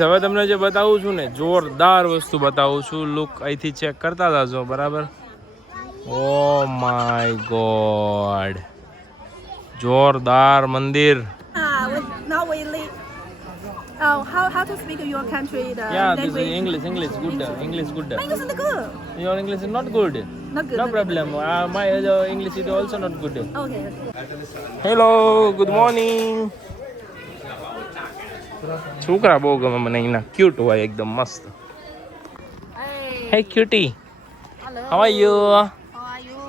હવે તમને જે બતાવું છું ને જોરદાર વસ્તુ બતાવું છું. લુક અહીંથી ચેક કરતા જાજો બરાબર. ઓ માય ગોડ, જોરદાર મંદિર. Now we leave. Oh, how to speak your country the Yeah, this language? is English good. English good. English is good. Your English is not good. Not good. No problem. My English is also not good. Okay. Hello, good morning. છોકરા બહુ ગમે મને, એના cute હોય એકદમ મસ્ત. Hey cutie. Hello. How are you? How are you?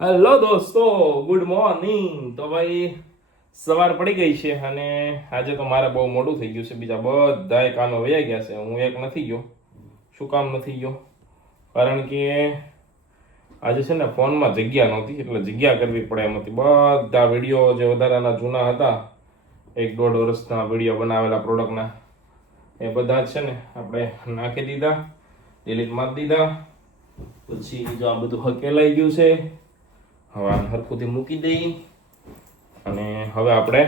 Hello દોસ્તો, good morning. તો ભાઈ સવાર પડી ગઈ છે અને આજે તો મારે બહુ મોડું થઈ ગયું છે. બીજા બધાય કામે વયા ગયા છે, હું એક નથી ગયો. શું કામ નથી ગયો? કારણ કે આજે છે ને ફોનમાં જગ્યા નહોતી, એટલે જગ્યા કરવી પડે એમ હતી. બધા વિડીયો જે વધારાના જૂના હતા, 1-1.5 વર્ષના વિડીયો બનાવેલા પ્રોડક્ટના, એ બધા જ છે ને આપણે નાખી દીધા, ડિલીટ મારી દીધા. પછી જો આ બધું હકેલાઈ ગયું છે, હવે હરખુંથી મૂકી દઈ અને હવે આપણે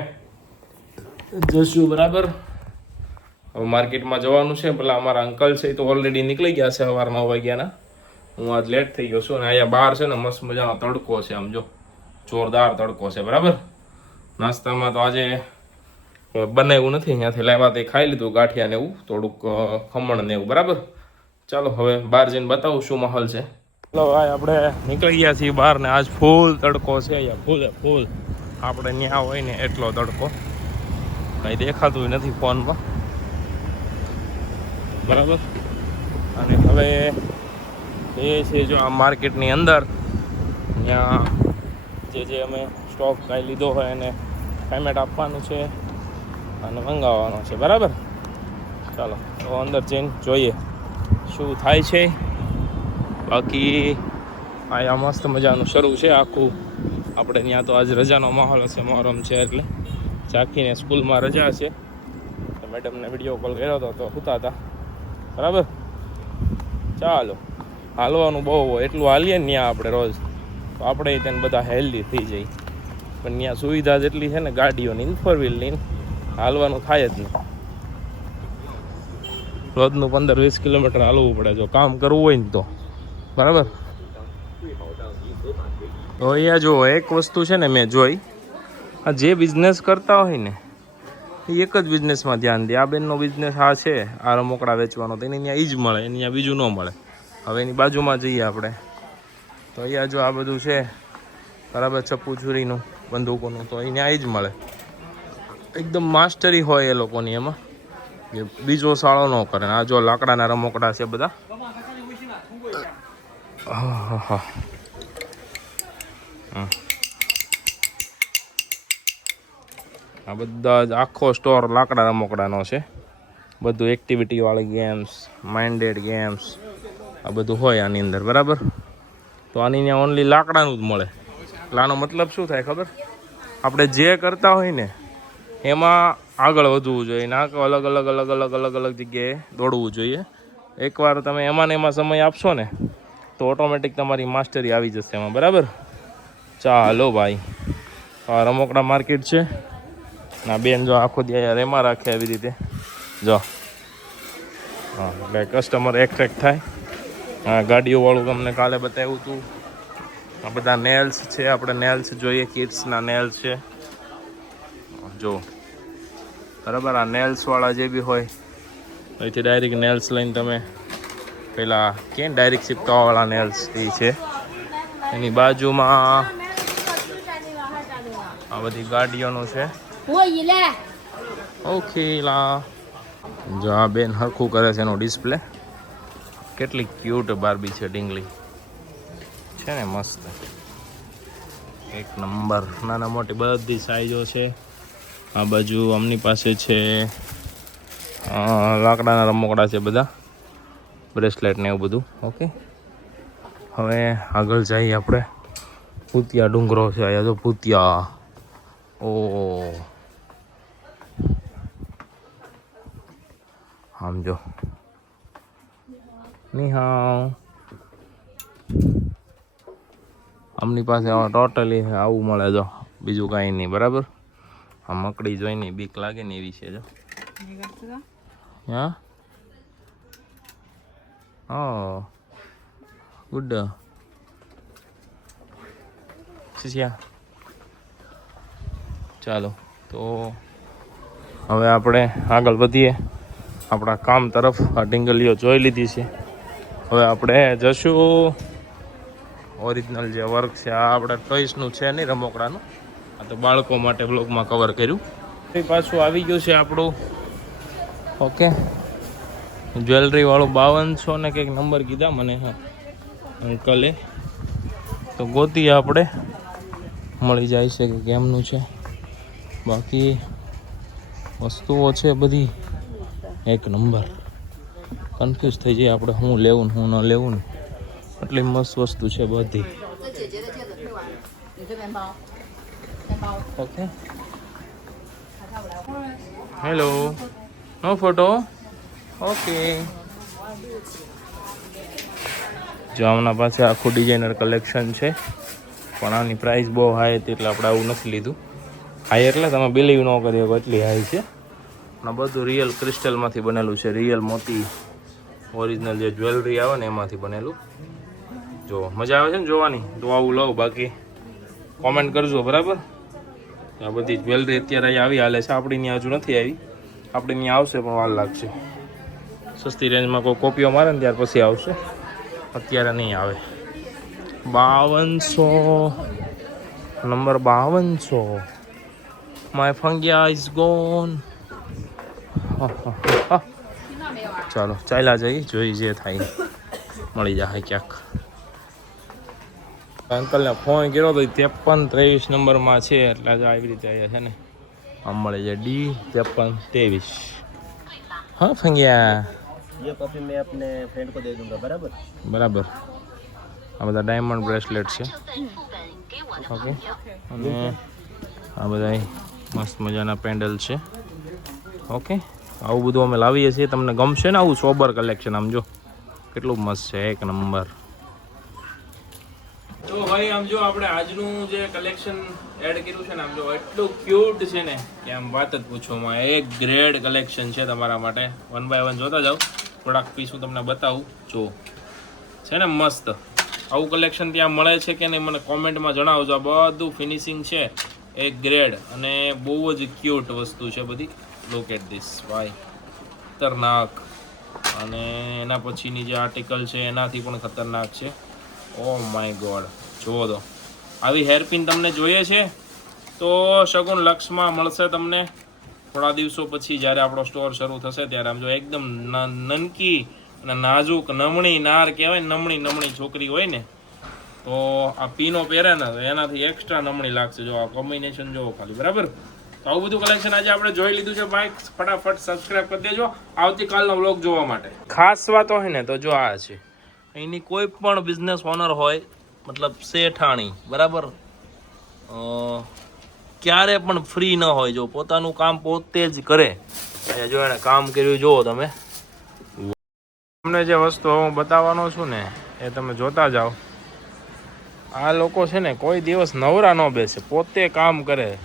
જશું બરાબર. હવે માર્કેટમાં જવાનું છે. પેલા અમારા અંકલ છે એ તો ઓલરેડી નીકળી ગયા છે સવારના 9 વાગ્યાના. હું આજ લેટ થઈ ગયો છું અને અહીંયા બહાર છે ને મસ્ત મજાનો તડકો છે, આમ જો જોરદાર તડકો છે બરાબર. નાસ્તામાં તો આજે બનાવ્યું નથી, ત્યાંથી લાવ્યા તે ખાઈ લીધું, ગાંઠિયા ને એવું, થોડુંક ખમણ ને એવું બરાબર. ચાલો હવે બહાર જઈને બતાવું શું માહોલ છે. ચાલો ભાઈ આપણે નીકળી ગયા છીએ બહાર ને આજ ફૂલ તડકો છે અહીંયા, ફૂલ. આપણે ત્યાં હોય ને એટલો તડકો, કંઈ દેખાતું નથી ફોનમાં બરાબર. અને હવે એ છે જો આ માર્કેટની અંદર, ત્યાં જે અમે સ્ટોક કાંઈ લીધો હોય એને પેમેન્ટ આપવાનું છે અને મંગાવવાનો છે બરાબર. ચાલો તો અંદર જઈને જોઈએ શું થાય છે. બાકી અહીંયા મસ્ત મજાનું શરૂ છે આખું. આપણે ત્યાં તો આજ રજાનો માહોલ હશે, મોહરમ છે એટલે ચાખીને સ્કૂલમાં રજા છે. તો મેડમને વિડીયો કોલ કર્યો હતો તો સૂતા હતા બરાબર. ચાલો હાલવાનું બહુ હોય એટલું હાલીએ ને ત્યાં આપણે રોજ, તો આપણે તેને બધા હેલ્ધી થઈ જાય. પણ ત્યાં સુવિધા જેટલી છે ને ગાડીઓની, 4 વ્હીલની, હાલવાનું થાય જ નહીં. રોજનું 15-20 કિલોમીટર હાલવું પડે જો કામ કરવું હોય ને તો બરાબર. તો અહીંયા જો એક વસ્તુ છે ને મેં જોઈ, આ જે બિઝનેસ કરતા હોય ને એ એક જ બિઝનેસમાં ધ્યાન દે. આ બેનનો બિઝનેસ આ છે, આ રમકડા વેચવાનો, તો એને ત્યાં એ જ મળે, એને ત્યાં બીજું ન મળે. હવે એની બાજુમાં જઈએ આપણે તો અહીંયા જો આ બધું છે બરાબર, ચપ્પુ છુરીનું, બંદૂકોનું, તો એને આ જ મળે. એકદમ માસ્ટરી હોય એ લોકોની એમાં, જે બીજો સાળો ન કરે. આ જો લાકડાના રમકડા છે બધા. આ બધા જ આખો સ્ટોર લાકડા રમકડાનો છે. બધું એક્ટિવિટીવાળી ગેમ્સ, માઇન્ડેડ ગેમ્સ, આ બધું હોય આની અંદર બરાબર. તો આની ત્યાં ઓનલી લાકડાનું જ મળે. એટલે આનો મતલબ શું થાય ખબર? આપણે જે કરતા હોય ને એમાં આગળ વધવું જોઈએ, ના કે અલગ અલગ જગ્યાએ દોડવું જોઈએ. એકવાર તમે એમાં ને એમાં સમય આપશો ને તો ઓટોમેટિક તમારી માસ્ટરી આવી જશે એમાં બરાબર. ચાલો ભાઈ, આ રમકડા માર્કેટ છે ના બેન, જો આખો દી એમાં રાખે આવી રીતે જો. હા, એટલે કસ્ટમર એટ્રેક્ટ થાય. હા, ગાડીઓવાળું તમને કાલે બતાવ્યું હતું. આ બધા નેલ્સ છે, આપણે નેલ્સ જોઈએ, કિડ્સના નેલ્સ છે જો બરાબર. આ નેલ્સવાળા જે બી હોય અહીંથી ડાયરેક્ટ નેલ્સ લઈને તમે પેલા કે ડાયરેક્ટ ચીપકાવાળા નેલ્સ એ છે. એની બાજુમાં આ બધી ગાડીઓનું છે. ઓકે લા, જો આ બેન હરખું કરે છે એનો ડિસ્પ્લે. કેટલી ક્યુટ બાર્બી છે, ડીંગલી છે ને, મસ્ત એક નંબર. નાના મોટી બધી સાઈઝો છે. આ બાજુ આમની પાસે છે લાકડાના રમકડા છે બધા, બ્રેસલેટ ને એવું બધું. ઓકે, હવે આગળ જઈએ આપણે. ભૂતિયા ડુંગરો છે અહીંયા જો, ભૂતિયા. ઓ આમ જો, ની હાઉ. આમની પાસે ટોટલી આવું મળે જો, બીજું કાંઈ નહીં બરાબર. આ મકડી જોઈને બીક લાગે ને એવી છે જો. Yeah. Oh, good. શિષ્યા ચાલો તો હવે આપણે આગળ વધીએ આપણા કામ તરફ. આ ઢીંગલીઓ જોઈ લીધી છે. હવે આપણે જશું ઓરિજિનલ જે વર્ક છે આ આપણે ટોયસનું છે નહીં, રમકડાનું. આ તો બાળકો માટે બ્લોગમાં કવર કર્યું. પાછું આવી ગયું છે આપણું. ઓકે, જ્વેલરી વાળું 5200 ને કંઈક નંબર કીધા મને અંકલે. તો ગોતી આપણે મળી જાય છે કે કેમનું છે. બાકી વસ્તુઓ છે બધી એક નંબર. કન્ફ્યુઝ થઈ જાય આપણે શું લેવું ને શું ન લેવું ને. એટલી મસ્ત વસ્તુ છે બધી. ઓકે, હેલો, નો ફોટો. ઓકે, જો આમના પાસે આખું ડિઝાઇનર કલેક્શન છે, પણ આની પ્રાઇસ બહુ હાઈ હતી એટલે આપણે આવું નથી લીધું. હાઈ એટલે તમે બિલીવ ન કરી શકો એટલી હાઈ છે. અને બધું રિયલ ક્રિસ્ટલમાંથી બનેલું છે, રિયલ મોતી ઓરિજિનલ જે જ્વેલરી આવે ને એમાંથી બનેલું. જો મજા આવે છે ને જોવાની, તો આવું લઉં. બાકી કોમેન્ટ કરજો બરાબર. આ બધી જ્વેલરી અત્યારે અહીં આવી હાલે છે, આપણી ત્યાં હજુ નથી આવી. આપણી ત્યાં આવશે પણ વાર લાગશે. સસ્તી રેન્જમાં કોઈ કોપીઓ મારે ને ત્યાર પછી આવશે, અત્યારે નહીં આવે. 5200 number 5200. My Fungia is gone. ચાલો ચાલ્યા જઈએ, જોઈ જે થાય મળી જાય ક્યાંક. અંકલને ફોન કર્યો તો 5323 નંબરમાં છે, એટલે જ આવી રીતે આવ્યા છે ને. આમ મળી જાય D5323. हाँ फंगिया, ये कॉपी मैं अपने फ्रेंड को दे दूंगा. बराबर બરાબર. આ બધા ડાયમંડ બ્રેસલેટ છે. ઓકે, અને આ બધા મસ્ત મજાના પેન્ડલ છે. ઓકે, આવું બધું અમે લાવીએ છીએ. તમને ગમશે ને આવું સોબર કલેક્શન? આમ જો કેટલું મસ્ત છે, એક નંબર. તો ભાઈ આમ જો આપણે આજનું જે કલેક્શન એડ કર્યું છે ને, આમ જો એટલું ક્યુટ છે ને કે આમ વાત જ પૂછોમાં. એક ગ્રેડ કલેક્શન છે તમારા માટે. 1 બાય 1 જોતા જાઓ. થોડાક પીસ હું તમને બતાવું. જો છે ને મસ્ત. આવું કલેક્શન ત્યાં મળે છે કે નહીં મને કોમેન્ટમાં જણાવજો. આ બધું ફિનિશિંગ છે એક ગ્રેડ અને બહુ જ ક્યુટ વસ્તુ છે બધી. લુક એટ ધીસ ભાઈ, ખતરનાક. અને એના પછીની જે આર્ટિકલ છે એનાથી પણ ખતરનાક છે. ઓ માય ગોડ, જુઓ તો. આવી હેરપિન તમને જોઈએ છે તો શગુન લક્ષમાં મળશે તમને થોડા દિવસો પછી, જ્યારે આપણો સ્ટોર શરૂ થશે ત્યારે. આમ જો એકદમ નનકી અને નાજુક નમણી નાર કહેવાય, નમણી છોકરી હોય ને તો આ પીનો પહેરે ને એનાથી એક્સ્ટ્રા નમણી લાગશે. જો આ કોમ્બિનેશન જોવો ખાલી. બરાબર, તો આવું બધું કલેક્શન આજે આપણે જોઈ લીધું છે ભાઈ. ફટાફટ સબસ્ક્રાઇબ કરી દેજો આવતીકાલનો વ્લોગ જોવા માટે. ખાસ વાત હોય ને તો જો આ છે, એની કોઈ પણ બિઝનેસ ઓનર હોય, મતલબ શેઠાણી, બરાબર, ક્યારે પણ ફ્રી ન હોય. જો પોતાનું કામ પોતે જ કરે. જો એણે કામ કર્યું જુઓ તમે. તમને જે વસ્તુ હું બતાવવાનો છું ને એ તમે જોતા જાઓ. આ લોકો છે ને કોઈ દિવસ નવરા ન બેસે, પોતે કામ કરે.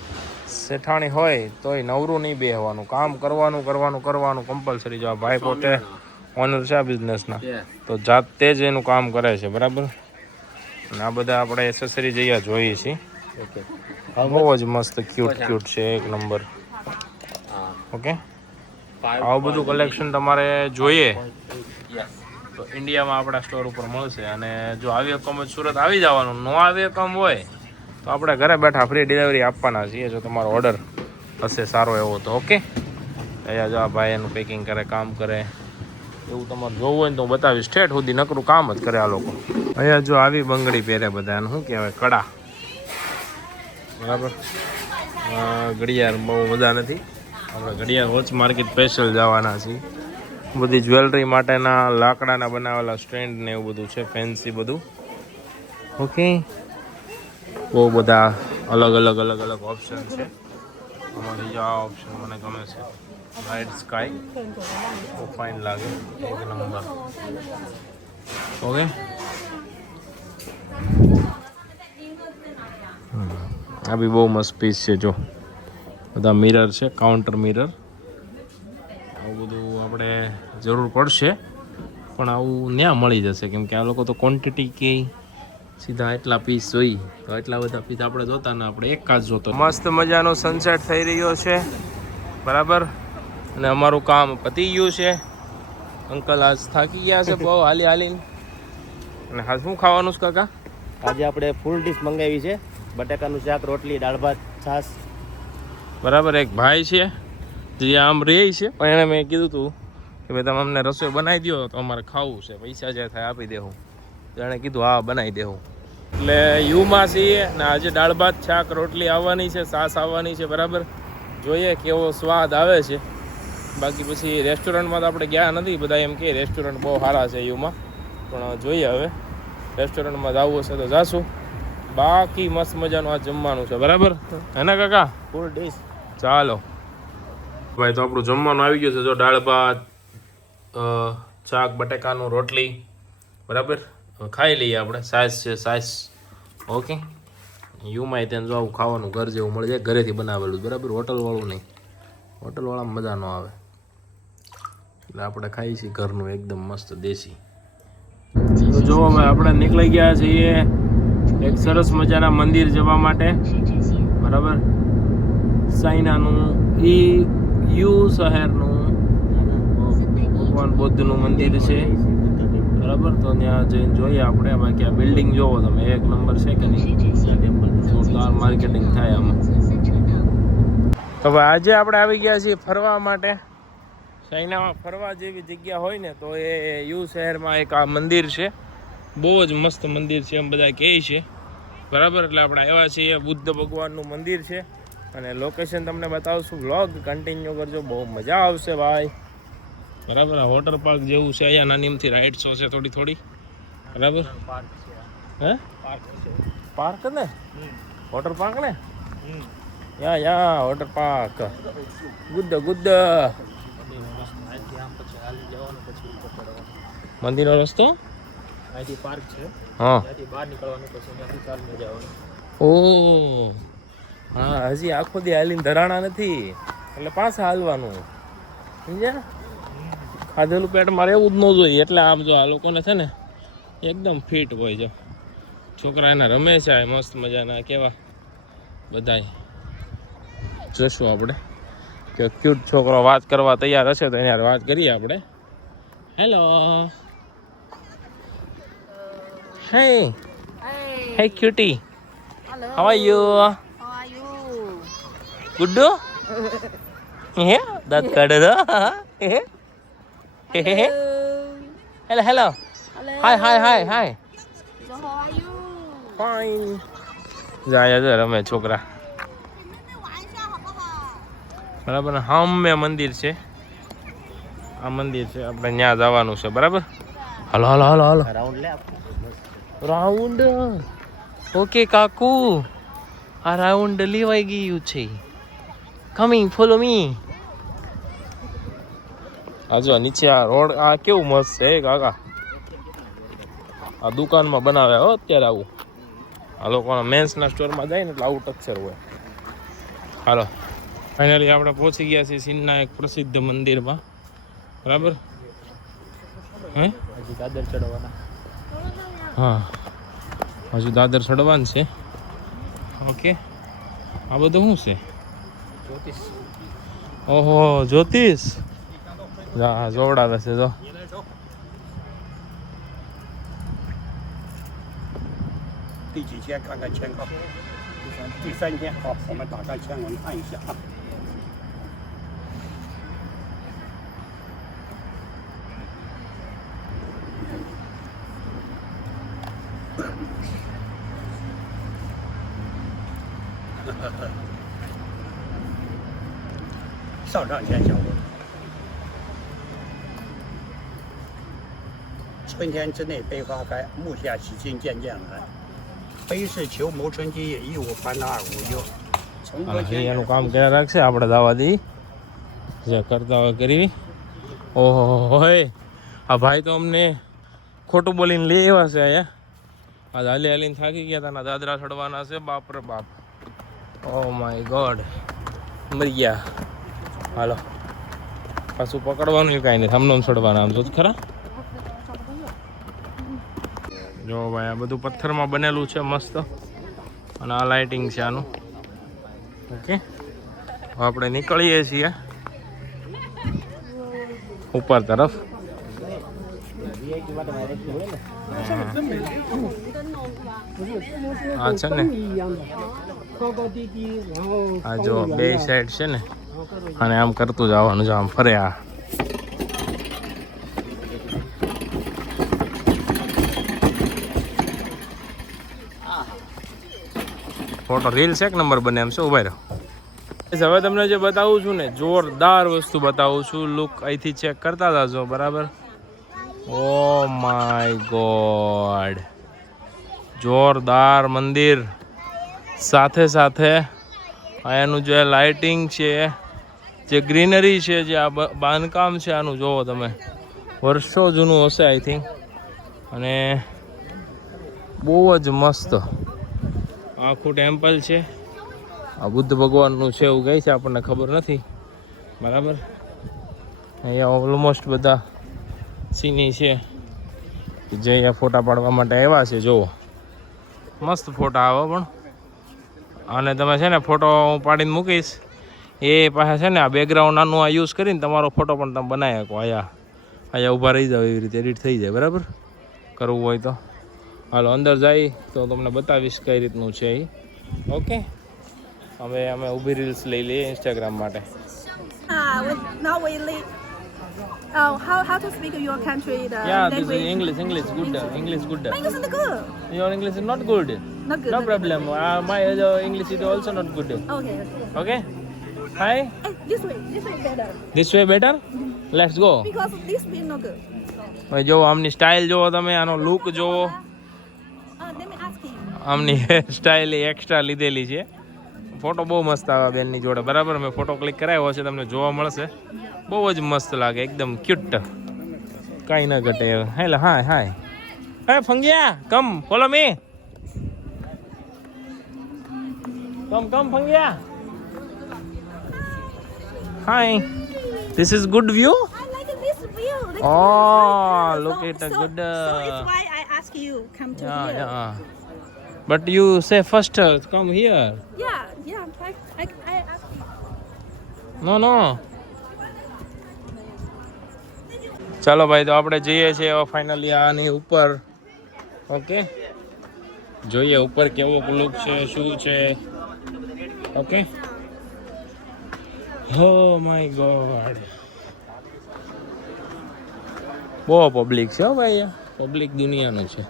શેઠાણી હોય તોય નવરું નહીં બેસવાનું, કામ કરવાનું કમ્પલસરી. જો ભાઈ પોતે ઓનર છે આ બિઝનેસના, તો જાતે જ એનું કામ કરે છે. બરાબર, અને આ બધા આપણે એસેસરી જઈએ જોઈએ છીએ. બહુ જ મસ્ત ક્યુટ છે, એક નંબર. ઓકે, આવું બધું કલેક્શન તમારે જોઈએ તો ઇન્ડિયામાં આપણા સ્ટોર ઉપર મળશે. અને જો આવી એકમ સુરત આવી જવાનું, ન આવી એકમ હોય તો આપણે ઘરે બેઠા ફ્રી ડિલિવરી આપવાના છીએ જો તમારો ઓર્ડર હશે સારો એવો તો. ઓકે, અહીંયા જો આ ભાઈ એનું પેકિંગ કરે, કામ કરે. એવું તમારે જોવું હોય ને તો હું બતાવીશ. ઠેઠ સુધી નકરું કામ જ કરે આ લોકો. અહીંયા જો આવી બંગડી પહેરે બધા, શું કહેવાય, કડા. બરાબર, ઘડિયાળ બહુ બધા નથી. આપણે ઘડિયાળ વોચ માર્કેટ સ્પેશિયલ જવાના છીએ. બધી જ્વેલરી માટેના લાકડાના બનાવેલા સ્ટેન્ડ ને એવું બધું છે, ફેન્સી બધું. ઓકે, બહુ બધા અલગ અલગ ઓપ્શન છે. અમારી જો આ ઓપ્શન મને ગમે છે, નાઇટ સ્કાય, બહુ ફાઇન લાગે, એક નંબર. ઓકે, આ બી બહુ મસ્ત પીસ છે. જો બધા મિરર છે, કાઉન્ટર મિરર. આવું બધું આપણે જરૂર પડશે, પણ આવું ન્યા મળી જશે, કેમ કે આ લોકો તો ક્વોન્ટિટી કે સીધા એટલા પીસ જોઈ, તો એટલા બધા પીસ આપણે જોતા ને આપણે એક જ જોતો. મસ્ત મજાનો સનસેટ થઈ રહ્યો છે, બરાબર, અને અમારું કામ પતી ગયું છે. અંકલ આજ થાકી ગયા છે બહુ હાલી હાલીને. અને હા, શું ખાવાનું છે કાકા? આજે આપણે ફૂલ ડીશ મંગાવી છે, બટાકાનું શાક, રોટલી, દાળ ભાત, છાશ. બરાબર. એક ભાઈ છે જે આમ રહે છે, પણ એણે મેં કીધું હતું કે ભાઈ તમે અમને રસોઈ બનાવી દો તો અમારે ખાવું છે, પૈસા જે થાય આપી દેવું. તો એણે કીધું હા બનાવી દેવું. એટલે યુમાં છીએ ને આજે દાળ ભાત, શાક, રોટલી આવવાની છે, છાશ આવવાની છે, બરાબર. જોઈએ કેવો સ્વાદ આવે છે. બાકી પછી રેસ્ટોરન્ટમાં તો આપણે ગયા નથી, બધા એમ કે રેસ્ટોરન્ટ બહુ સારા છે યુમાં, પણ જોઈએ હવે રેસ્ટોરન્ટમાં જવું હશે તો જાશું. બાકી મસ્ત મજાનું આ જમવાનું છે, બરાબર હે ને કાકા? ફૂલ ડીશ. ચાલો ભાઈ, તો આપણું જમવાનું આવી ગયું છે. જો દાળ ભાત, શાક, બટાકાનું, રોટલી, બરાબર. ખાઈ લઈએ આપણે. સાઈઝ છે સાઈઝ. ઓકે. યુમાં ત્યાં જો આવું ખાવાનું ઘર જેવું મળી જાય, ઘરેથી બનાવેલું, બરાબર, હોટલવાળું નહીં. હોટલવાળામાં મજા ન આવે, એટલે આપણે ખાઈએ છીએ ઘરનું એકદમ મસ્ત દેશી. તો જો ભાઈ આપણે નીકળી ગયા છીએ એક સરસ મજાના મંદિર જવા માટે, બરાબર. ચાઇનાનું યુ શહેરનું ભગવાન બુદ્ધનું મંદિર છે, બરાબર. તો ત્યાં જઈને જોઈએ આપણે. બાકી આ બિલ્ડિંગ જોવો તમે, એક નંબર છે કે નહીં, જોરદાર માર્કેટિંગ થાય આમાં. તો ભાઈ આજે આપણે આવી ગયા છીએ ફરવા માટે. ચાઇનામાં ફરવા જેવી જગ્યા હોય ને તો એ યુ શહેરમાં એક આ મંદિર છે, બહુ જ મસ્ત મંદિર છે એમ બધા કહે છે, બરાબર. એટલે આપણે આવ્યા છીએ, બુદ્ધ ભગવાનનું મંદિર છે, અને લોકેશન તમને બતાવશું. વ્લોગ કન્ટિન્યુ કરજો, બહુ મજા આવશે ભાઈ, બરાબર. આ વોટર પાર્ક જેવું છે, અહીંયા નાની અમથી રાઇડ્સો છે થોડી થોડી, બરાબર. હે પાર્ક ને, વોટર પાર્ક ને, યા વોટર પાર્ક, ગુડ ગુડ. મંદિરનો રસ્તો અહીંથી પાર્ક છે, હા. ત્યાંથી બહાર નીકળવાનું, પછી ત્યાંથી ચાલીને જવાનું. ઓ હા, હજી આખો દી હાલીને ધરાણા નથી, એટલે પાછા હાલવાનું, સમજ્યા? ખાધેલું પેટમાં રહેવું જ ન જોઈએ. એટલે આમ જો આ લોકોને છે ને એકદમ ફિટ હોય. જો છોકરા એના રમે છે મસ્ત મજાના, કેવા બધાય. જોશું આપણે કે ક્યુટ છોકરો વાત કરવા તૈયાર હશે તો એને વાત કરીએ આપણે. હેલો, હે હે cutie, how are you? Guddu હે દાંત કાઢે તો. હેલો હેલો, હાય હાય હાય હાય. ફાઇન. જાય છે રમે છોકરા, બરાબર. સામે મંદિર છે, આ મંદિર છે, આપણે ત્યાં જવાનું છે, બરાબર. હાલો હાલો હાલો હાલો, રાઉન્ડ લે રાઉન્ડ. ઓકે કાકુ, આ રાઉન્ડ લેવાઈ ગયું છે. Coming, follow me. આ જો નીચે આ રોડ, આ કેવું મસ્ત છે કાકા. આ દુકાનમાં બનાવ્યા હો અત્યારે આવું. આ લોકોના મેન્સના સ્ટોરમાં જાય ને એટલે આવું ટેક્સચર હોય. હાલો, ફાઇનલી આપણે પહોંચી ગયા છીએ ચીનના એક પ્રસિદ્ધ મંદિરમાં, બરાબર. હે હજી દાદર ચડવાના. હા, હજુ દાદર ચડવાનું છે. ઓકે, આ બધું શું છે? જ્યોતિષ. ઓહો, જ્યોતિષ. હા, જોવડાવે છે જો.春天之内悲花开，木下喜晴渐渐来。悲是求谋春基业，亦无烦恼而无忧。从હાલો,何એનું કામ કર્યા રાખશે, આપણે દાવા દી જે કરતા હોય કરી. ઓહો હોય, આ ભાઈ તો અમને ખોટું બોલીને લઈ આવ્યા છે અહીંયા. આજ હાલી હાલીને થાકી ગયા હતા, દાદરા ચડવાના છે. બાપ રે બાપ, ઓ માય ગોડ, મરી ગયા. હાલો પાછું પકડવાનું કાંઈ નહીં, આમ છોડવાના, આમ તો જ ખરા. જો ભાઈ આ બધું પથ્થરમાં બનેલું છે મસ્ત, અને આ લાઇટિંગ છે આનું. ઓકે, આપણે નીકળીએ છીએ ઉપર તરફ. આ છે ને, આ જો બે સાઈડ છે ને, અને આમ કરતું જવાનું છે, આમ ફરે. આ ફોટો રીલ્સ એક નંબર બને એમ છે. ઉભા રહ્યો, હવે તમને જે બતાવું છું ને, જોરદાર વસ્તુ બતાવું છું. લુક અહીંથી ચેક કરતા જાજો, બરાબર. ઓ માય ગોડ, જોરદાર મંદિર. સાથે સાથે અહીંયાનું જે લાઇટિંગ છે, જે ગ્રીનરી છે, જે આ બાંધકામ છે આનું જોવો તમે, વર્ષો જૂનું હશે આઈ થિંક, અને બહુ જ મસ્ત આખું ટેમ્પલ છે. આ બુદ્ધ ભગવાનનું છે એવું કહે છે, આપણને ખબર નથી, બરાબર. અહીંયા ઓલમોસ્ટ બધા સીની છે જે અહીંયા ફોટા પાડવા માટે આવ્યા છે. જુઓ, મસ્ત ફોટા આવે. પણ અને તમે છે ને ફોટો હું પાડીને મૂકીશ, એ પાછા છે ને આ બેકગ્રાઉન્ડ નાનું આ યુઝ કરીને તમારો ફોટો પણ તમે બનાવી શકો. અહીંયા ઊભા રહી જાવ, એવી રીતે એડિટ થઈ જાય, બરાબર. કરવું હોય તો હાલો અંદર જાય તો તમને બતાવીશ કઈ રીતનું છે એ. ઓકે, હવે અમે ઊભી રીલ્સ લઈ લઈએ ઇન્સ્ટાગ્રામ માટે. Now we leave. How to speak your country the Yeah, this language? is English good. English good. My English is good. Your English is not good. Not good. No problem. My English is also not good. Okay. Okay. Hi. This way better. This way better. Let's go. Because this way not good. ભાઈ જો આમની style જોવો તમે, આનો look જોવો. Let me ask you. આમની hair style extra લીધેલી છે. ફોટો બહુ મસ્ત આવે બેનની જોડે, બરાબર. મેં ફોટો ક્લિક કરાવ્યો છે, તમને જોવા મળશે. બહુ જ મસ્ત લાગે, એકદમ ક્યુટ, કાંઈ ન ઘટે. Hello, hi hi. Hey Fungia, come follow me. Come Fungia. Hi. This is good view. I like this view. Oh, look at the good. So it's why I ask you come to here. Yeah. But you say first come here. Yeah. I ask you. No. ચાલો ભાઈ, તો આપણે જઈએ છીએ finally આની ઉપર. Okay, જોઈએ ઉપર કેવો લુક છે, શું છે. ઓકે. ઓ માય ગોડ, બહુ પબ્લિક છે હો ભાઈ, પબ્લિક દુનિયાનું છે.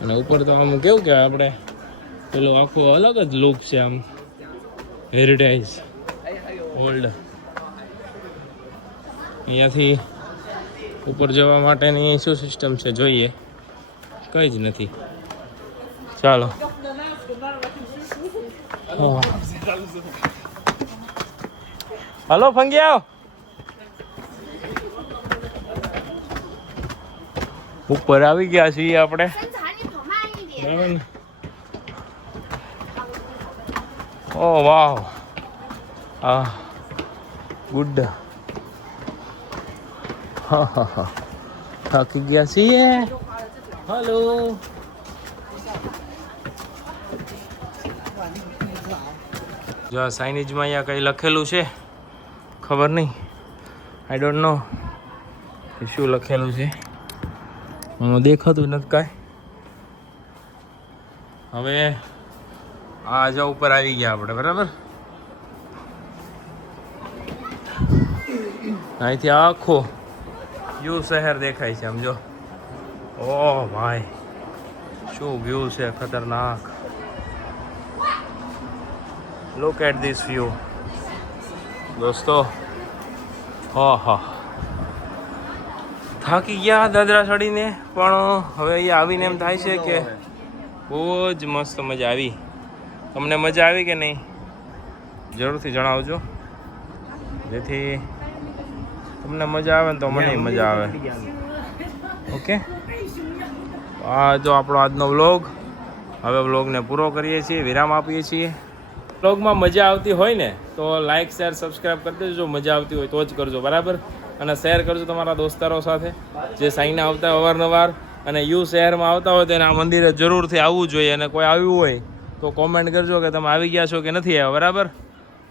અને ઉપર તો આમ કેવું કે આપણે પેલો આખો અલગ જ લુક છે, આમ હેરિટેજ ઓલ્ડ. અહીંયાથી ઉપર જવા માટેની શું સિસ્ટમ છે જોઈએ, કંઈ જ નથી. ચાલો. હલો ફંગિયા, ઉપર આવી ગયા છીએ આપણે, બરાબર ને? ઓ વાવ, ગુડ. હા, થાકી ગયા છીએ. હલો, જો આ સાઇનેજમાં અહીંયા કંઈ લખેલું છે, ખબર નહીં, આઈ ડોન્ટ નો કે શું લખેલું છે. દેખાતું નથી કાંઈ. હવે આ જો ઉપર આવી ગયા આપણે, બરાબર. અહીંથી આખો વ્યૂ શહેર દેખાય છે, આમ જો. ઓ ભાઈ, શું વ્યૂ છે, ખતરનાક. લુક એટ ધીસ વ્યૂ દોસ્તો. હા, થાકી ગયા દાદરા ચડીને, પણ હવે અહીંયા આવીને એમ થાય છે કે બહુ જ મસ્ત મજા આવી. તમને મજા આવી કે નહીં, જરૂરથી જણાવજો, જેથી તમને મજા આવે ને તો મને મજા આવે. ઓકે, આ જો આપણો આજનો વ્લોગ. હવે વ્લોગને પૂરો કરીએ છીએ, વિરામ આપીએ છીએ. વ્લોગમાં મજા આવતી હોય ને તો લાઇક શેર સબસ્ક્રાઈબ કરી દેજો. જો મજા આવતી હોય તો જ કરજો, બરાબર. અને શેર કરજો તમારા દોસ્તારો સાથે જે સાઈના આવતા હોય અવારનવાર. અને યુ શહેરમાં આવતા હોય તો એને આ મંદિરે જરૂરથી આવવું જોઈએ. અને કોઈ આવ્યું હોય તો કોમેન્ટ કરજો કે તમે આવી ગયા છો કે નથી આવ્યા, બરાબર.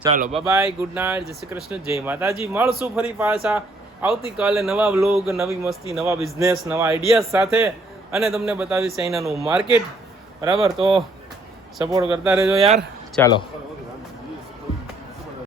ચાલો બાય, ગુડ નાઇટ, જય શ્રી કૃષ્ણ, જય માતાજી. મળશું ફરી પાછા આવતીકાલે નવા વ્લોગ, નવી મસ્તી, નવા બિઝનેસ, નવા આઈડિયાઝ સાથે. અને તમને બતાવીશ ચાઇનાનું માર્કેટ, બરાબર. તો સપોર્ટ કરતા રહેજો યાર. ચાલો.